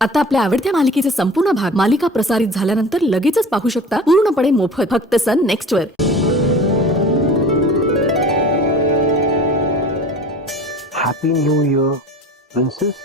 आता आपल्या आवडत्या मालिकेचे संपूर्ण भाग मालिका प्रसारित झाल्यानंतर लगेचच पाहू शकता पूर्णपणे मोफत फक्त सन नेक्स्ट वर. Happy New Year, Princess.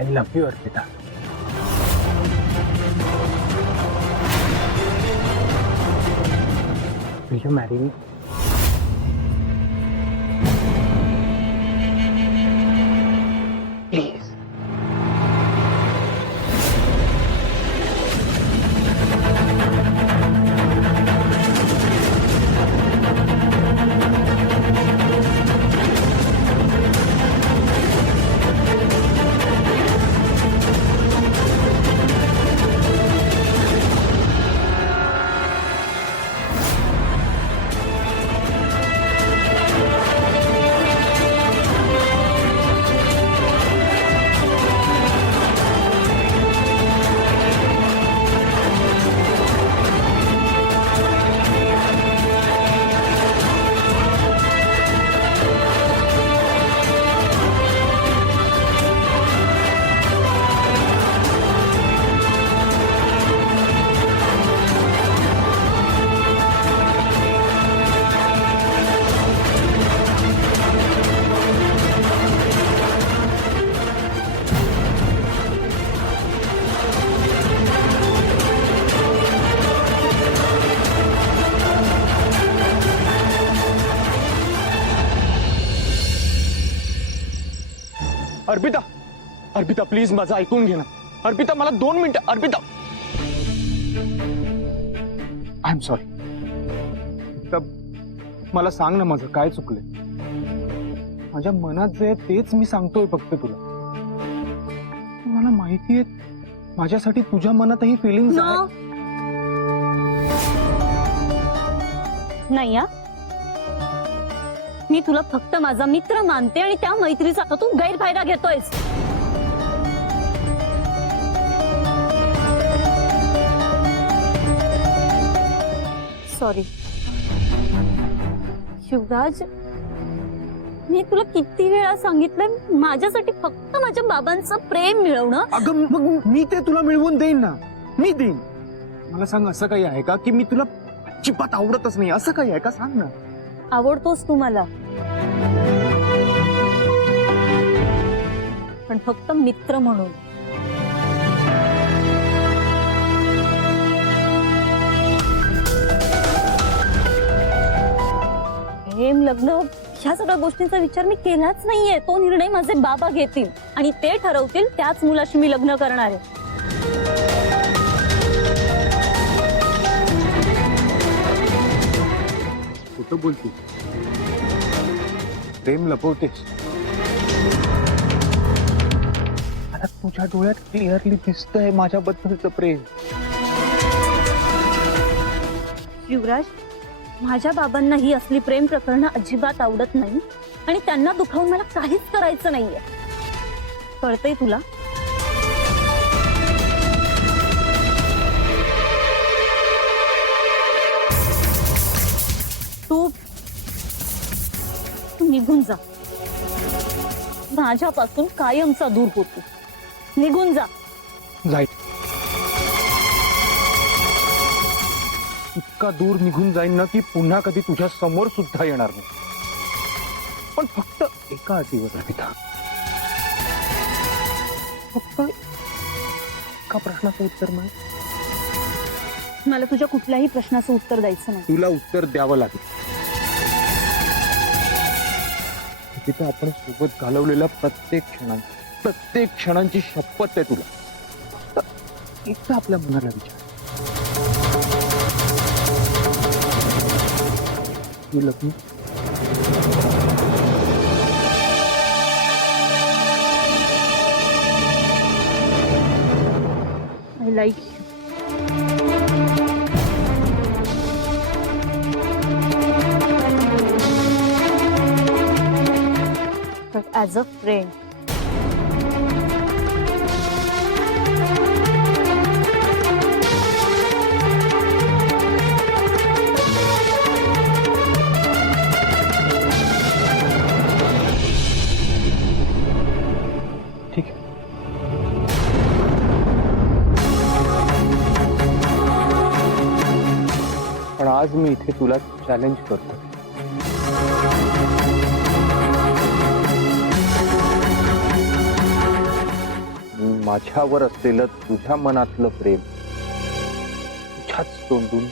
I love you, Arpita. Will you marry me? Please. Arpita, Arpita please माझं ऐकून घे ना. अर्पिता मला 2 मिनिटं. Arpita, I am sorry. मला सांग ना माझं काय चुकलंय. माझ्या मनात जे आहे तेच मी सांगतोय फक्त तुला. मला माहिती आहे माझ्यासाठी तुझ्या मनातही फिलिंग्स आहेत. नाही हा, मी तुला फक्त माझा मित्र मानते आणि त्या मैत्रीचा आता तू गैरफायदा घेतोयस. सॉरी शिवराज, मी तुला किती वेळा सांगितलंय माझ्यासाठी फक्त माझ्या बाबांचं प्रेम मिळवणं. अगं मग मी ते तुला मिळवून देईन ना, मी देईन. मला सांग असं काही आहे का की मी तुला अजिबात आवडतच नाही, असं काही आहे का सांग ना. आवडतोस तू मला, पण फक्त मित्र म्हणून. प्रेम लग्न ह्या सगळ्या गोष्टींचा विचार मी केलाच नाहीये. तो निर्णय माझे बाबा घेतील आणि ते ठरवतील त्याच मुलाशी मी लग्न करणार आहे. खोटं बोलते, प्रेम लपवतेस. मला तुझ्या डोळ्यात क्लिअरली दिसतंय माझ्याबद्दलचं प्रेम. युवराज, माझ्या बाबांना ही असली प्रेम प्रकरणं अजिबात आवडत नाही आणि त्यांना दुखावून मला काहीच करायचं नाहीये. कळतंय तुला? तू निघून जा. माझ्यापासून कायमचा दूर होतो. निघून जा. जाईल, इतका दूर निघून जाईन ना की पुन्हा कधी तुझ्या समोर सुद्धा येणार नाही. पण फक्त एका अटीवर अर्पिता, फक्त एका प्रश्नाचं उत्तर मिळेल. मला तुझ्या कुठल्याही प्रश्नाचं उत्तर द्यायचं नाही. तुला उत्तर द्यावं लागेल. तिथं आपण सोबत घालवलेल्या प्रत्येक क्षणांची शपथ आहे तुला. फक्त एकदा आपल्या मनाला विचार, तू लग्न I like you but as a friend. ठीक आहे. पण आज मी इथे तुला चॅलेंज करतो. मी माझ्यावर असलेलं तुझ्या मनातलं प्रेम तुझ्याच तोंडून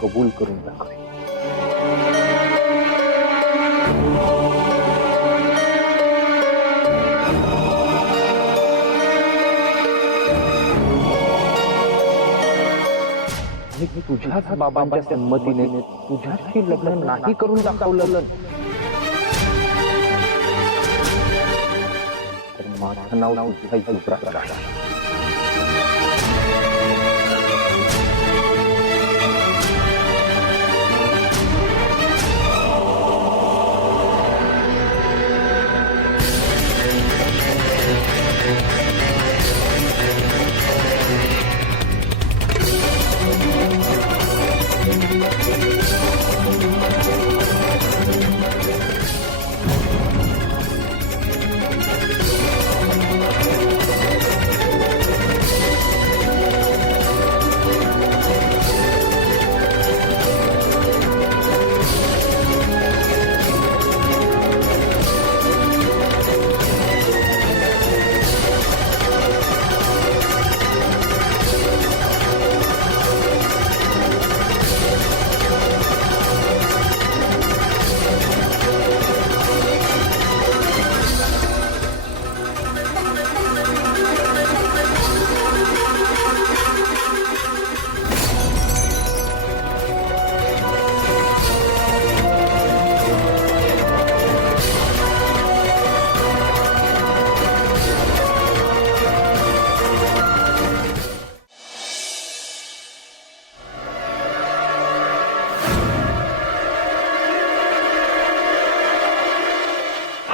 कबूल करून दाखवेन. मी तुझ्याच बाबांच्या संमतीने तुझ्याशी लग्न नाही करून दाखवलं तर माझं नाव तुझ्या युवराज आहे.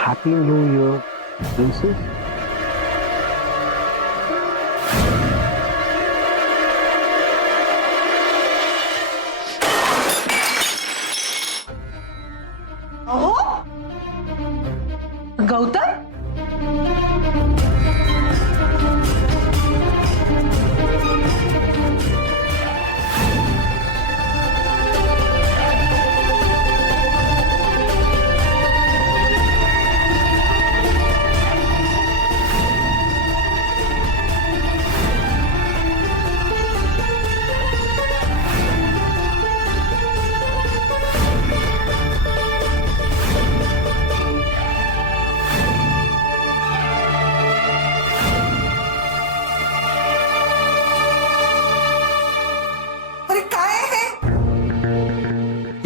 Happy New Year, princess. अहो गौतम,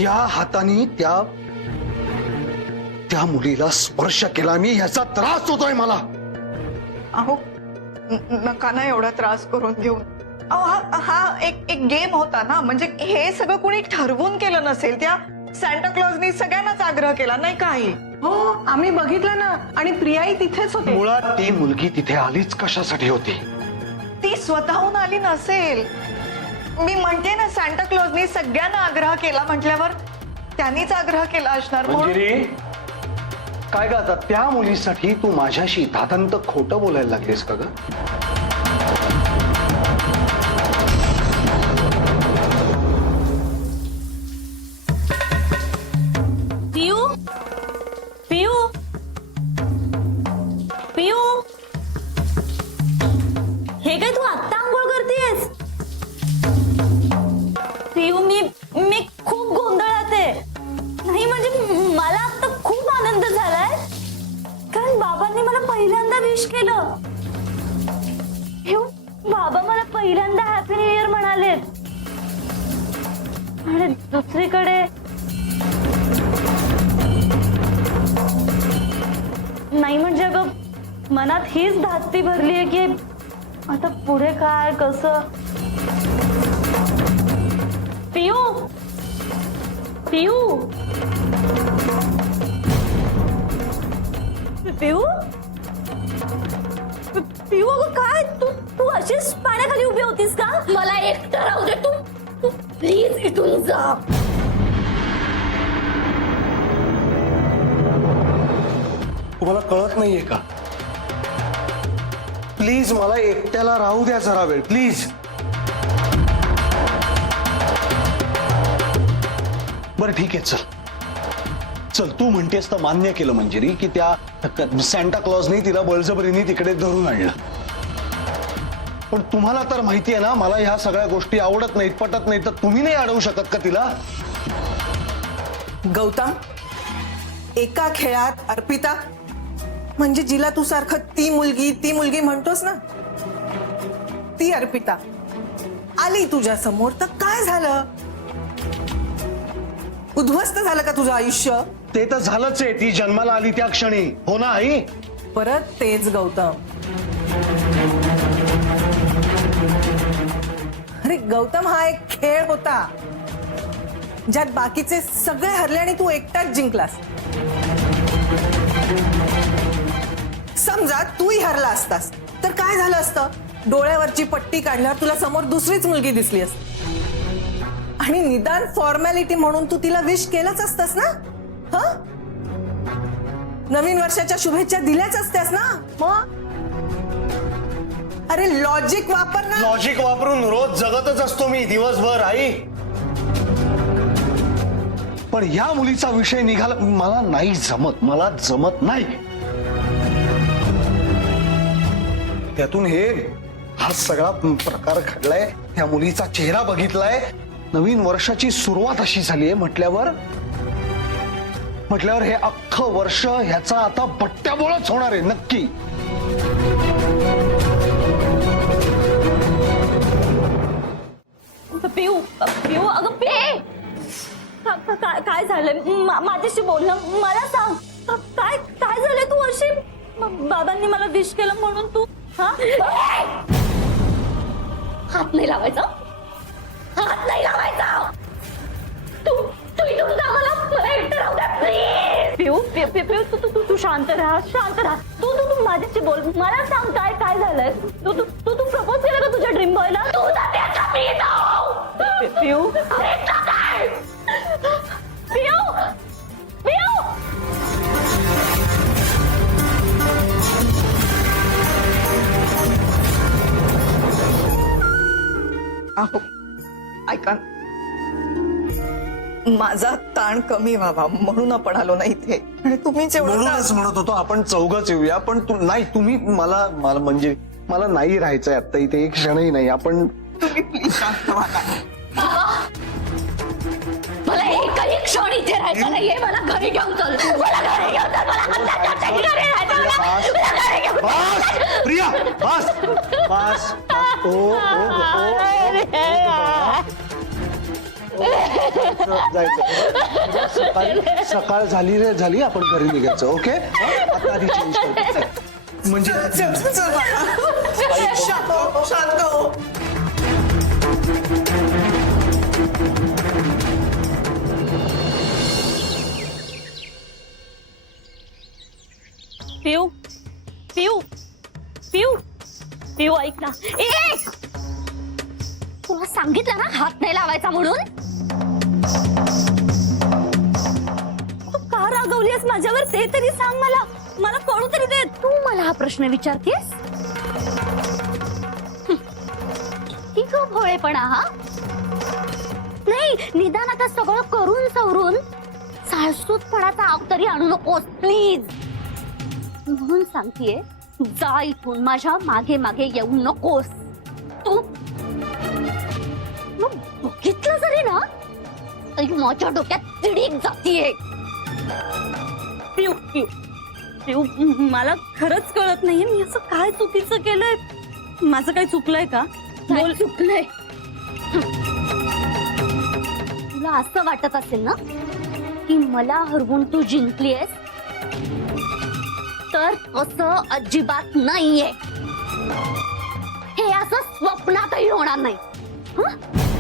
या हाताने त्या मुलीला स्पर्श केला मी, ह्याचा त्रास होतोय मला. अहो नका ना एवढा त्रास करून घेऊन. अहो हा एक गेम होता ना, म्हणजे हे सगळं कोणी ठरवून केलं नसेल. त्या सॅन्टा क्लॉजनी सगळ्यांनाच आग्रह केला नाही काही. हो आम्ही बघितलं ना, आणि प्रियाही तिथेच होते. मुळात ती मुलगी तिथे आलीच कशासाठी होती? ती स्वतःहून आली नसेल. मी म्हणते ना, सॅन्टा क्लॉजनी सगळ्यांना आग्रह केला म्हटल्यावर त्यांनीच आग्रह केला असणार. म्हणून मंजिरी, काय ग आता त्या मुलीसाठी तू माझ्याशी दादांत खोटं बोलायला लागलीस का ग? पियू पियू पियू, हे काय तू आत्ता आंघोळ करतेस? पियू मी खूप गोंधळात आहे. नाही म्हणजे मला आता खूप आनंद झालाय, कारण बाबांनी मला पहिल्यांदा विश केलं. पियू, बाबा मला पहिल्यांदा हॅपी न्यू इयर म्हणालेत. आणि दुसरीकडे नाही म्हणजे अगं मनात हीच धास्ती भरली आहे की आता पुढे काय कसं. पियू पियू पियू पियू, अगं काय तू अशीच पाण्याखाली उभी होतीस का? मला एकटं राहू दे, तू प्लीज इथून जा. तुम्हाला कळत नाहीये का? प्लीज मला एकट्याला राहू द्या जरा वेळ, प्लीज. बरं ठीक आहे, चल तू म्हणतेस तर मान्य केलं मंजिरी की त्या सॅन्टा क्लॉजने तिला बळजबरीने तिकडे धरून आणलं. पण तुम्हाला तर माहिती आहे ना, मला ह्या सगळ्या गोष्टी आवडत नाहीत, पटत नाहीत. तर तुम्ही नाही अडवू शकत का तिला? गौतम, एका खेळात अर्पिता म्हणजे जिला तू सारखं ती मुलगी म्हणतोस ना, ती अर्पिता आली तुझ्या समोर तर काय झालं? उद्ध्वस्त झालं का तुझं आयुष्य? ते तर झालंच आहे. ती जन्माला आली त्या क्षणी, हो ना आई? परत तेच गौतम. अरे गौतम, हा एक खेळ होता ज्यात बाकीचे सगळे हरले आणि तू एकटाच जिंकलास. समजा तूही हरला असतास तर काय झालं असतं? डोळ्यावरची पट्टी काढल्यावर तुला समोर दुसरीच मुलगी दिसली असती आणि निदान फॉर्मॅलिटी म्हणून तू तिला विश केलंच असतंस ना. ह, नवीन वर्षाच्या शुभेच्छा दिल्याच असत्यास ना. मग अरे लॉजिक वापर ना. लॉजिक वापरून रोज जगतच असतो मी दिवसभर आई. पण या मुलीचा विषय निघाला, मला नाही जमत, मला जमत नाही. त्यातून हा सगळा प्रकार घडलाय, त्या मुलीचा चेहरा बघितलाय, नवीन वर्षाची सुरुवात अशी झाली आहे म्हटल्यावर हे अख्खं वर्ष ह्याचा आता बट्ट्याबोळच होणार आहे नक्की. पियू पियू, अगं काय झालंय? माझ्याशी बोल ना, मला सांग काय झालंय? तू अशी बाबांनी मला विश केलं म्हणून तू हात नाही लावायचा, हात नाही लावायचा. तू इथून जा, मला एकटं राहू द्या प्लीज. पियू तू शांत राहा. तू माझ्याशी बोल, मला सांग काय झालंय? तू प्रपोज केलं का तुझ्या ड्रीम बॉयला? तू पियू अहो ऐका, माझा ताण कमी व्हावा म्हणून आपण आलो ना इथे. आणि तुम्हीच एवढं म्हणूनच म्हणत होतो आपण चौघच येऊया. पण तुम्ही मला म्हणजे मला नाही राहायचंय आता इथे एक क्षणही नाही. आपण तुम्ही प्लीज शांत व्हा ना. मला एकही क्षण इथे राहायचं नाहीये. मला घरी घेऊन चल. प्रिया बस. ओ जायचं सकाळी सकाळ झाली रे झाली आपण घरी निघायचं ओके आता आधी चेंज करतो म्हणजे शांत हो. पिऊ पिऊ पिऊ पिऊ ऐक ना एक तुला सांगितलं ना हात नाही लावायचा म्हणून तू का रागवलीस माझ्यावर ते तरी सांग मला मला कळू तरी दे तू मला हा प्रश्न विचारतेस की तो भोळेपणा हा नाही निदान आता सगळं करून सवरून साळसूतपणाचा आव तरी आणू नकोस प्लीज म्हणून सांगतेय जा इथून माझ्या मागे मागे येऊ नकोस तू मग बघितलं जरी ना तरी माझ्या डोक्यात तिडीक जातीये पिऊ पिऊ पिऊ मला खरंच कळत नाहीये मी असं काय चुकीचं केलंय माझं काय चुकलंय का बोल चुकलंय तुला असं वाटत असेल ना की मला हरवून तू जिंकलीयस तर असं अजिबात नाहीये हे असं स्वप्नातही होणार नाही हं?